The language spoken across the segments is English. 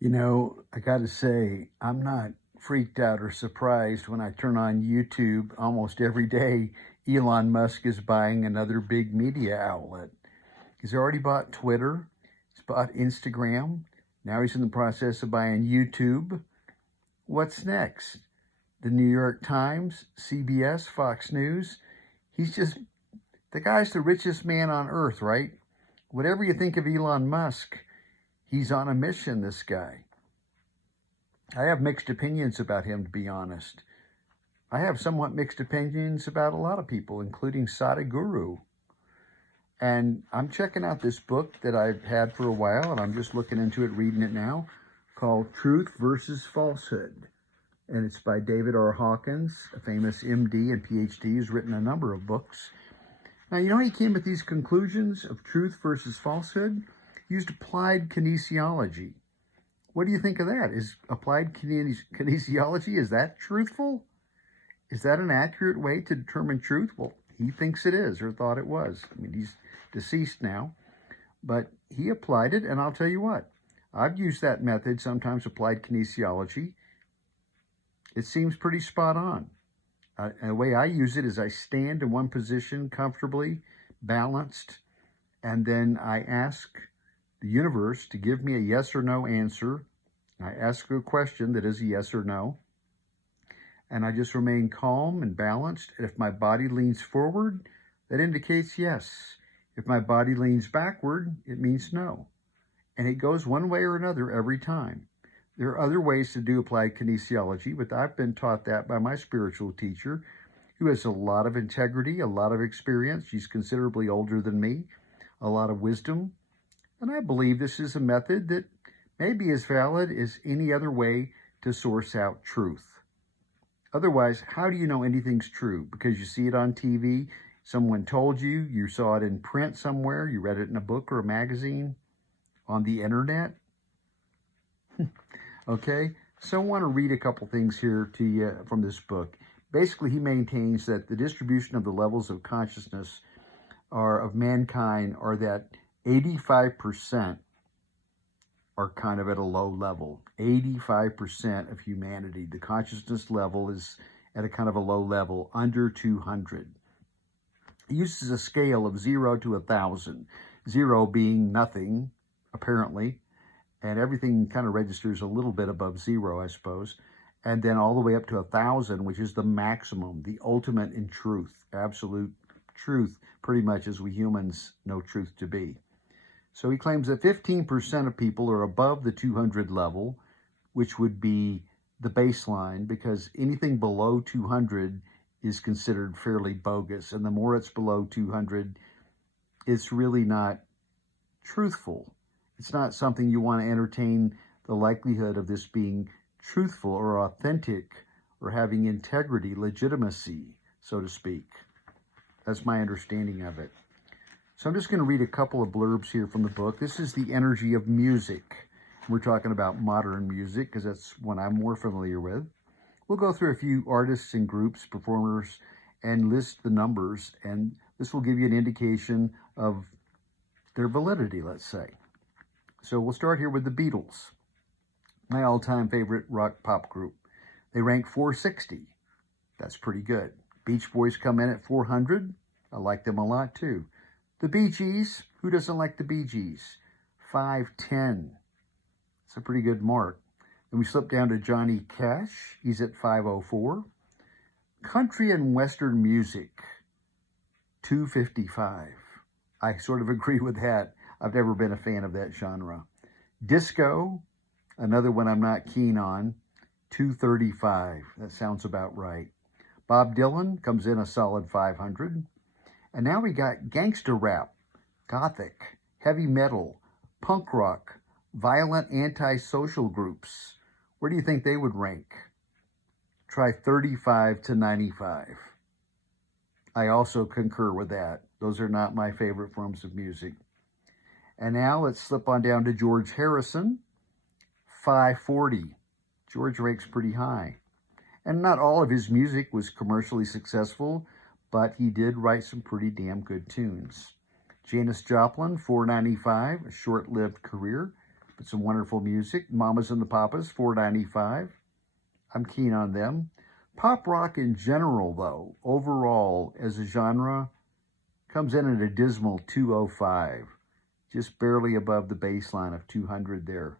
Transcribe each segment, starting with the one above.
You know, I got to say, I'm not freaked out or surprised when I turn on YouTube almost every day. Elon Musk is buying another big media outlet. He's already bought Twitter, he's bought Instagram. Now he's in the process of buying YouTube. What's next? The New York Times, CBS, Fox News. He's just, the guy's the richest man on earth, right? Whatever you think of Elon Musk, he's on a mission, this guy. I have mixed opinions about him, to be honest. I have somewhat mixed opinions about a lot of people, including Sadhguru. And I'm checking out this book that I've had for a while, and I'm just looking into it, reading it now, called Truth versus Falsehood. And it's by David R. Hawkins, a famous MD and PhD who's written a number of books. Now, you know, he came at these conclusions of truth versus falsehood. He used applied kinesiology. What do you think of that? Is applied kinesiology, is that truthful? Is that an accurate way to determine truth? Well, he thinks it is, or thought it was. I mean, he's deceased now, but he applied it, and I'll tell you what, I've used that method, sometimes applied kinesiology. It seems pretty spot on. And the way I use it is I stand in one position comfortably, balanced, and then I ask the universe to give me a yes or no answer. I ask a question that is a yes or no, and I just remain calm and balanced. And if my body leans forward, that indicates yes. If my body leans backward, it means no. And it goes one way or another every time. There are other ways to do applied kinesiology, but I've been taught that by my spiritual teacher, who has a lot of integrity, a lot of experience. She's considerably older than me, a lot of wisdom. And I believe this is a method that may be as valid as any other way to source out truth. Otherwise, how do you know anything's true? Because you see it on TV, someone told you, you saw it in print somewhere, you read it in a book or a magazine, on the internet. Okay, so I want to read a couple things here to you from this book. Basically, he maintains that the distribution of the levels of consciousness of mankind are that 85% are kind of at a low level. 85% of humanity, the consciousness level is at a kind of a low level, under 200. He uses a scale of 0 to 1,000, 0 being nothing, apparently, and everything kind of registers a little bit above 0, I suppose, and then all the way up to 1,000, which is the maximum, the ultimate in truth, absolute truth, pretty much as we humans know truth to be. So he claims that 15% of people are above the 200 level, which would be the baseline, because anything below 200 is considered fairly bogus. And the more it's below 200, it's really not truthful. It's not something you want to entertain the likelihood of this being truthful or authentic or having integrity, legitimacy, so to speak. That's my understanding of it. So I'm just going to read a couple of blurbs here from the book. This is The Energy of Music. We're talking about modern music because that's what I'm more familiar with. We'll go through a few artists and groups, performers, and list the numbers, and this will give you an indication of their validity, let's say. So we'll start here with the Beatles, my all-time favorite rock pop group. They rank 460. That's pretty good. Beach Boys come in at 400. I like them a lot too. The Bee Gees, who doesn't like the Bee Gees? 510. It's a pretty good mark. Then we slip down to Johnny Cash. He's at 504. Country and Western music, 255. I sort of agree with that. I've never been a fan of that genre. Disco, another one I'm not keen on, 235. That sounds about right. Bob Dylan comes in a solid 500. And now we got gangster rap, gothic, heavy metal, punk rock, violent anti-social groups. Where do you think they would rank? Try 35 to 95. I also concur with that. Those are not my favorite forms of music. And now let's slip on down to George Harrison, 540. George ranks pretty high. And not all of his music was commercially successful, but he did write some pretty damn good tunes. Janis Joplin, 495, a short-lived career. but some wonderful music. Mamas and the Papas, $4.95. I'm keen on them. Pop rock in general, though, overall as a genre, comes in at a dismal 205, just barely above the baseline of 200 there.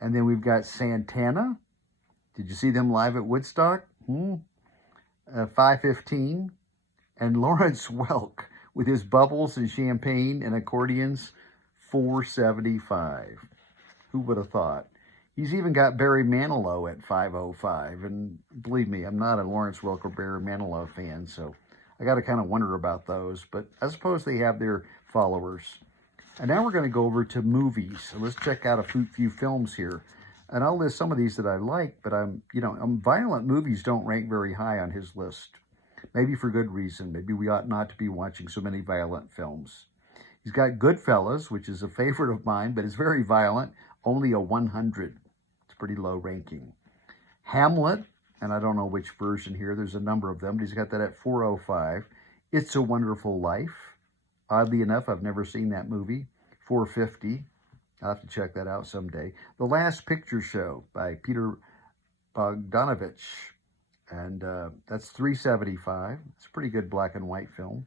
And then we've got Santana. Did you see them live at Woodstock? 515. And Lawrence Welk with his bubbles and champagne and accordions, 475. Who would have thought? He's even got Barry Manilow at 505. And believe me, I'm not a Lawrence Welk or Barry Manilow fan, so I got to kind of wonder about those. But I suppose they have their followers. And now we're going to go over to movies. So let's check out a few films here. And I'll list some of these that I like, but violent movies don't rank very high on his list. Maybe for good reason. Maybe we ought not to be watching so many violent films. He's got Goodfellas, which is a favorite of mine, but it's very violent. Only a 100. It's pretty low ranking. Hamlet, and I don't know which version here. There's a number of them, but he's got that at 405. It's a Wonderful Life. Oddly enough, I've never seen that movie. 450. I'll have to check that out someday. The Last Picture Show by Peter Bogdanovich. And that's 375. It's a pretty good black and white film.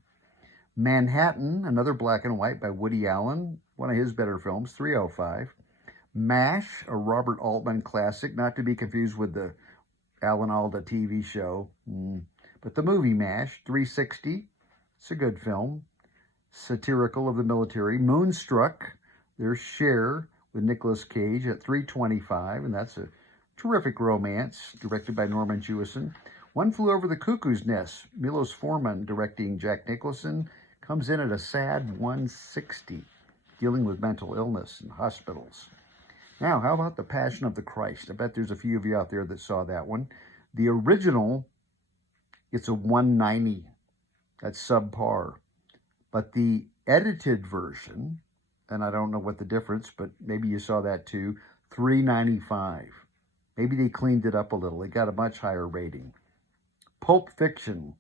Manhattan, another black and white by Woody Allen. One of his better films, 305. MASH, a Robert Altman classic, not to be confused with the Alan Alda TV show. But the movie MASH, 360. It's a good film. Satirical of the military. Moonstruck, there's Cher with Nicolas Cage at 325, and that's a terrific romance, directed by Norman Jewison. One Flew Over the Cuckoo's Nest, Milos Forman directing Jack Nicholson, comes in at a sad 160, dealing with mental illness in hospitals. Now, how about The Passion of the Christ? I bet there's a few of you out there that saw that one. The original, it's a 190. That's subpar. But the edited version, and I don't know what the difference, but maybe you saw that too, 395. Maybe they cleaned it up a little. It got a much higher rating. Pulp Fiction,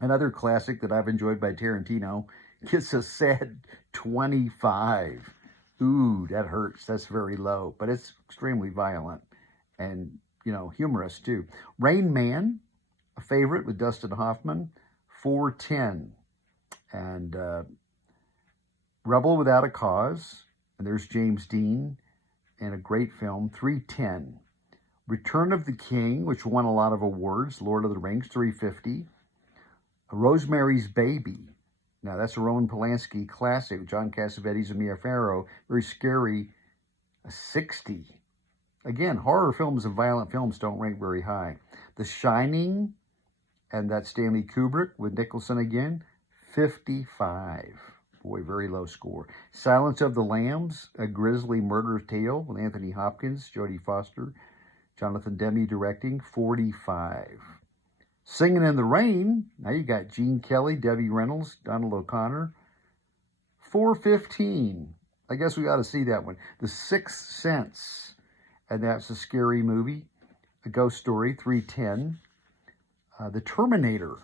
another classic that I've enjoyed by Tarantino, gets a sad 25. Ooh, that hurts. That's very low, but it's extremely violent and, humorous too. Rain Man, a favorite with Dustin Hoffman, 410. And Rebel Without a Cause, and there's James Dean, and a great film, 310. Return of the King, which won a lot of awards, Lord of the Rings, 350. Rosemary's Baby. Now, that's a Roman Polanski classic, John Cassavetes and Mia Farrow, very scary, a 60. Again, horror films and violent films don't rank very high. The Shining, and that's Stanley Kubrick with Nicholson again, 55. Boy, very low score. Silence of the Lambs, a grisly murder tale with Anthony Hopkins, Jodie Foster, Jonathan Demme directing, 45. Singing in the Rain, now you got Gene Kelly, Debbie Reynolds, Donald O'Connor, 415. I guess we ought to see that one. The Sixth Sense, and that's a scary movie. A Ghost Story, 310. The Terminator.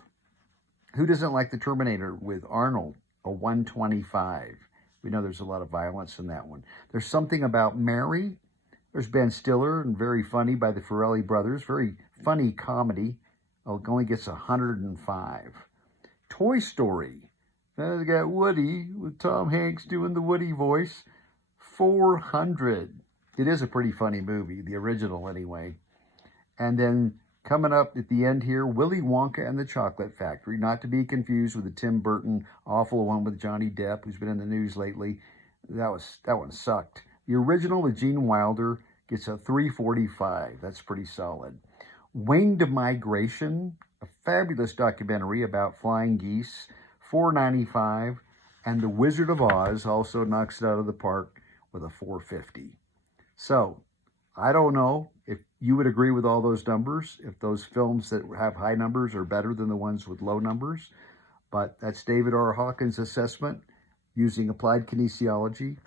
Who doesn't like The Terminator with Arnold, a 125? We know there's a lot of violence in that one. There's Something About Mary. There's Ben Stiller, and very funny by the Farrelly brothers. Very funny comedy. It only gets 105. Toy Story. Now they got Woody with Tom Hanks doing the Woody voice. 400. It is a pretty funny movie, the original anyway. And then coming up at the end here, Willy Wonka and the Chocolate Factory, not to be confused with the Tim Burton awful one with Johnny Depp, who's been in the news lately. That one sucked. The original with Gene Wilder gets a 345. That's pretty solid. Winged Migration, a fabulous documentary about flying geese, 495. And The Wizard of Oz also knocks it out of the park with a 450. So, I don't know if you would agree with all those numbers, if those films that have high numbers are better than the ones with low numbers. But that's David R. Hawkins' assessment using applied kinesiology.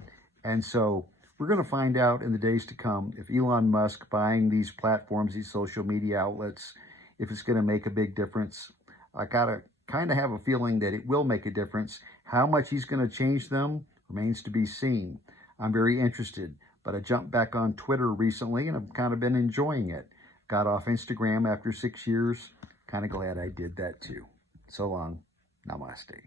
And so we're going to find out in the days to come if Elon Musk buying these platforms, these social media outlets, if it's going to make a big difference. I got to kind of have a feeling that it will make a difference. How much he's going to change them remains to be seen. I'm very interested. But But I jumped back on Twitter recently and I've kind of been enjoying it. Got off Instagram after 6 years. Kind of glad I did that too. So long. Namaste.